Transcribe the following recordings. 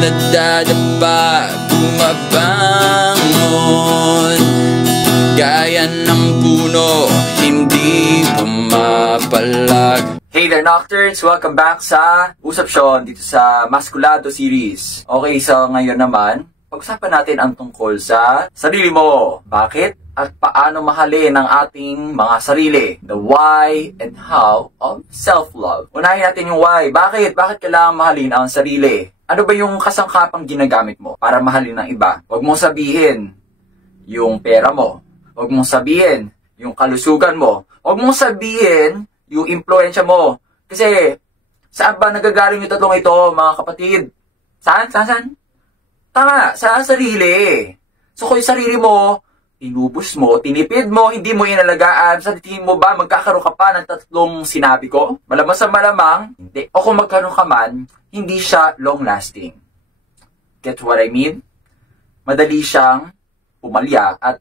nadadapa, bumabangon. Gaya ng puno, hindi pumapalag. Hey there, Nocturnes! Welcome back sa Usap Sean dito sa Maskulado series. Okay, so ngayon naman, pag-usapan natin ang tungkol sa sarili mo. Bakit at paano mahalin ang ating mga sarili? The why and how of self-love. Unahin natin yung why. Bakit? Bakit kailangan mahalin ang sarili? Ano ba yung kasangkapang ginagamit mo para mahalin ng iba? Huwag mong sabihin yung pera mo. Huwag mong sabihin yung kalusugan mo. Huwag mong sabihin yung impluensya mo. Kasi, saan ba nagagaling yung tatlong ito, mga kapatid? Saan? Tama, sa sarili. So, kung yung sarili mo, inubos mo, tinipid mo, hindi mo inalagaan, sa tingin mo ba, magkakaroon ka pa ng tatlong sinabi ko? Malamang sa malamang, hindi. O kung magkaroon ka man, hindi siya long-lasting. Get what I mean? Madali siyang pumalya at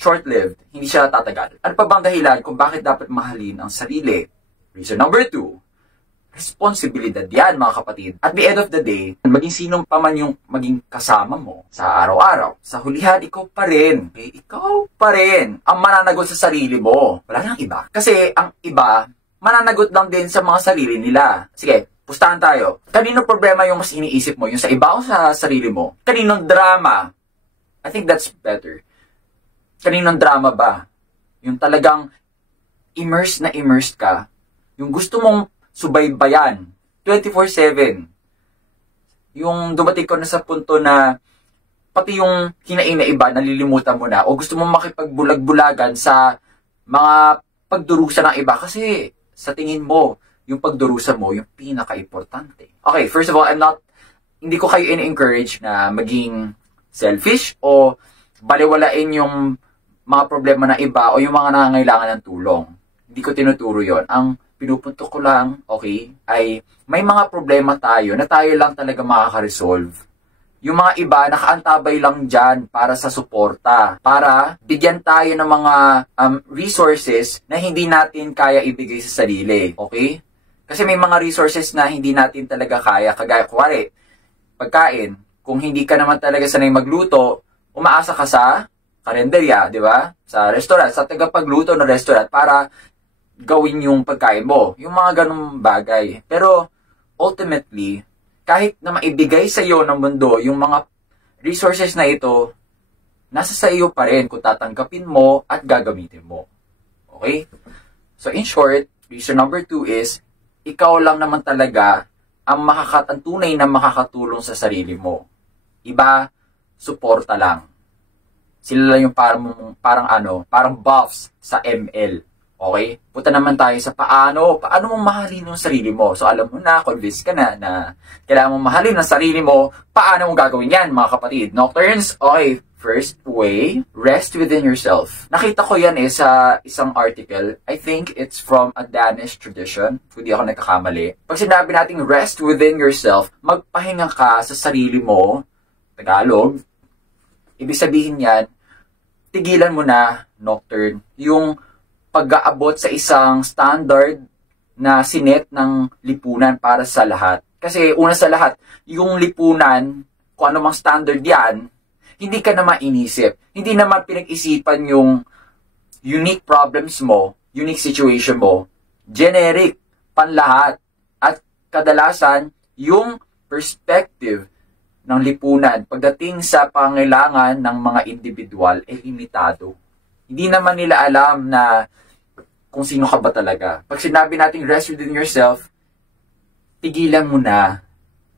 short-lived, hindi siya tatagal. Ano pa bang dahilan kung bakit dapat mahalin ang sarili? Reason number 2, responsibilidad yan, mga kapatid. At the end of the day, maging sino pa man yung maging kasama mo sa araw-araw, sa hulihan, ikaw pa rin. Okay? Ikaw pa rin ang mananagot sa sarili mo. Wala nang iba. Kasi ang iba, mananagot lang din sa mga sarili nila. Sige, pustahan tayo. Kanino problema yung mas iniisip mo? Yung sa iba o sa sarili mo? Kaninong drama? I think that's better. Kaninong drama ba? Yung talagang immersed ka. Yung gusto mong subaybayan 24/7. Yung dumating ko na sa punto na pati yung hinaing na iba, nalilimutan mo na. O gusto mong makipagbulag-bulagan sa mga pagdurusa ng iba. Kasi sa tingin mo, yung pagdurusa mo, yung pinaka-importante. Okay, first of all, hindi ko kayo in-encourage na maging selfish o baliwalain yung mga problema ng iba o yung mga nangangailangan ng tulong. Hindi ko tinuturo yon. Ang pinupunto ko lang, okay, ay may mga problema tayo na tayo lang talaga makaka-resolve. Yung mga iba, nakaantabay lang dyan para sa suporta, para bigyan tayo ng mga resources na hindi natin kaya ibigay sa sarili, okay? Kasi may mga resources na hindi natin talaga kaya, kagaya kuwari, pagkain. Kung hindi ka naman talaga sanay magluto, umaasa ka sa karenderya, di ba? Sa restaurant, sa tagapagluto ng restaurant para gawin yung pagkain mo. Yung mga ganung bagay. Pero, ultimately, kahit na maibigay sa iyo ng mundo yung mga resources na ito, nasa sa iyo pa rin kung tatanggapin mo at gagamitin mo. Okay? So, in short, reason number 2 is, ikaw lang naman talaga ang tunay na makakatulong sa sarili mo. Iba, suporta lang. Sila lang yung parang buffs sa ML. Okay? Punta naman tayo sa paano mo mahalin yung sarili mo. So alam mo na, convinced ka na kailangan mo mahalin ang sarili mo. Paano mo gagawin yan, mga kapatid? Nocturnes, okay. First way, rest within yourself. Nakita ko yan sa isang article. I think it's from a Danish tradition. Kung di ako nagkakamali. Pag sinabi nating rest within yourself, magpahinga ka sa sarili mo. Tagalog. Ibig sabihin yan, tigilan mo na, Nocturne, yung pag-aabot sa isang standard na sinet ng lipunan para sa lahat. Kasi una sa lahat, yung lipunan, kung ano mang standard yan, hindi ka naman inisip. Hindi naman pinag-isipan yung unique problems mo, unique situation mo, generic, panlahat. At kadalasan, yung perspective ng lipunan pagdating sa pangailangan ng mga individual ay limitado. Hindi naman nila alam na kung sino ka ba talaga. Pag sinabi nating rest within yourself, tigilan mo na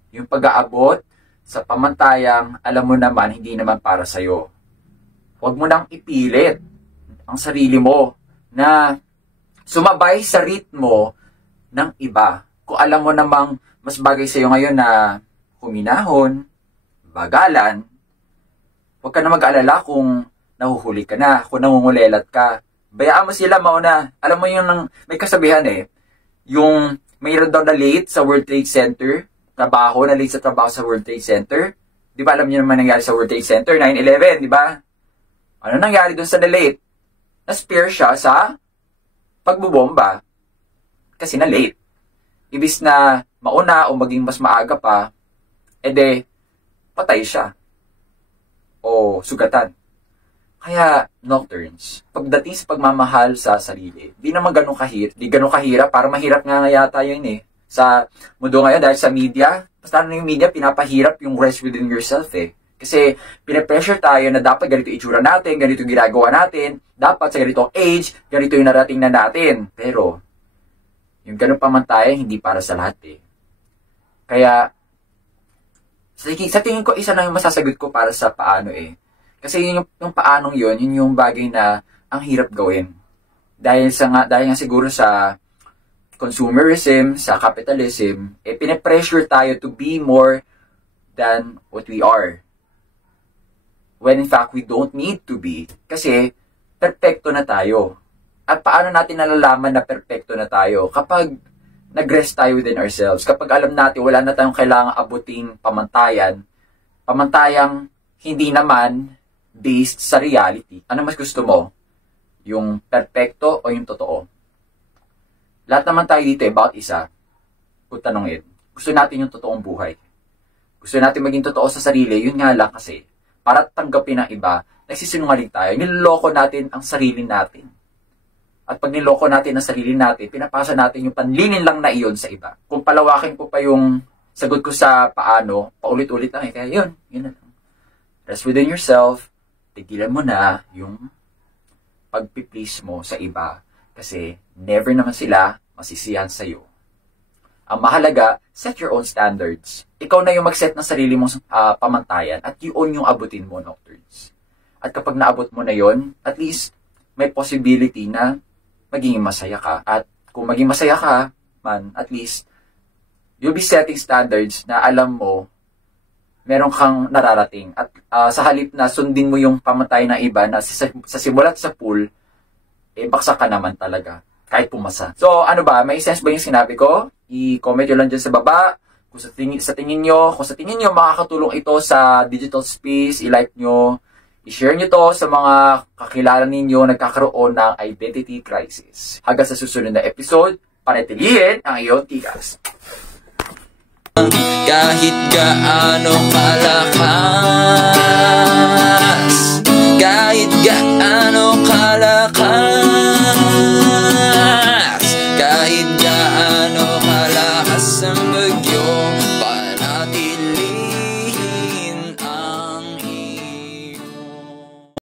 yung pag-aabot sa pamantayang alam mo naman hindi naman para sa'yo. Huwag mo nang ipilit ang sarili mo na sumabay sa ritmo ng iba. Kung alam mo namang mas bagay sa'yo ngayon na huminahon, bagalan, huwag ka na mag-alala kung nahuhuli ka na, kung nangungulelat ka. Bayaan mo sila mauna. Alam mo yung may kasabihan yung mayroon daw na late sa World Trade Center, na late sa trabaho sa World Trade Center. Di ba alam niyo naman nangyari sa World Trade Center, 9/11, di ba? Ano nangyari dun sa na-late? Na-spare siya sa pagbubomba kasi na-late. Ibis na mauna o maging mas maaga pa, patay siya. O sugatan. Kaya, Nocturnes, pagdating sa pagmamahal sa sarili, di naman ganun kahirap, para mahirap nga yata yun eh. Sa mundo ngayon, dahil sa media, basta yung media, pinapahirap yung rest within yourself eh. Kasi, pinapressure tayo na dapat ganito itsura natin, ganito ginagawa natin, dapat sa ganitong age, ganito yung narating na natin. Pero, yung ganun pamantayan, hindi para sa lahat eh. Kaya, sa tingin ko, isa lang yung masasagot ko para sa paano eh. Kasi yung paanong yun yung bagay na ang hirap gawin. Dahil nga siguro sa consumerism, sa capitalism, pinapressure tayo to be more than what we are. When in fact, we don't need to be. Kasi, perpekto na tayo. At paano natin nalalaman na perpekto na tayo? Kapag nag-rest tayo within ourselves. Kapag alam natin, wala na tayong kailangang abuting pamantayang hindi naman based sa reality. Ano mas gusto mo? Yung perpekto o yung totoo? Lahat naman tayo dito about isa. Kung tanongin, gusto natin yung totoong buhay. Gusto natin maging totoo sa sarili, yun nga lang kasi, para tanggapin ng iba, nagsisinungaling tayo. Niloloko natin ang sarili natin. At pag niloko natin ang sarili natin, pinapasa natin yung panlinin lang na iyon sa iba. Kung palawakin ko pa yung sagot ko sa paano, paulit-ulit lang eh. Kaya yun na lang. Rest within yourself, tigilan mo na yung pagpiplease mo sa iba kasi never naman sila masisiyahan sa'yo. Ang mahalaga, set your own standards. Ikaw na yung mag-set ng sarili mong pamantayan at yun yung abutin mo, Nocturnes. At kapag naabot mo na yon, at least may possibility na maging masaya ka. At kung maging masaya ka, at least you'll be setting standards na alam mo meron kang nararating. At sa halip na sundin mo yung pamatay na iba na sa simulat sa pool, baksak ka naman talaga. Kahit pumasa. So, ano ba? May sense ba yung sinabi ko? I-comment nyo lang dyan sa baba. Kung sa tingin nyo, makakatulong ito sa digital space, i-like nyo, i-share nyo to sa mga kakilala ninyo nagkakaroon ng identity crisis. Hanggang sa susunod na episode, panatilihin ang iyong tikas. Kahit gaano kalakas, kahit gaano kalakas.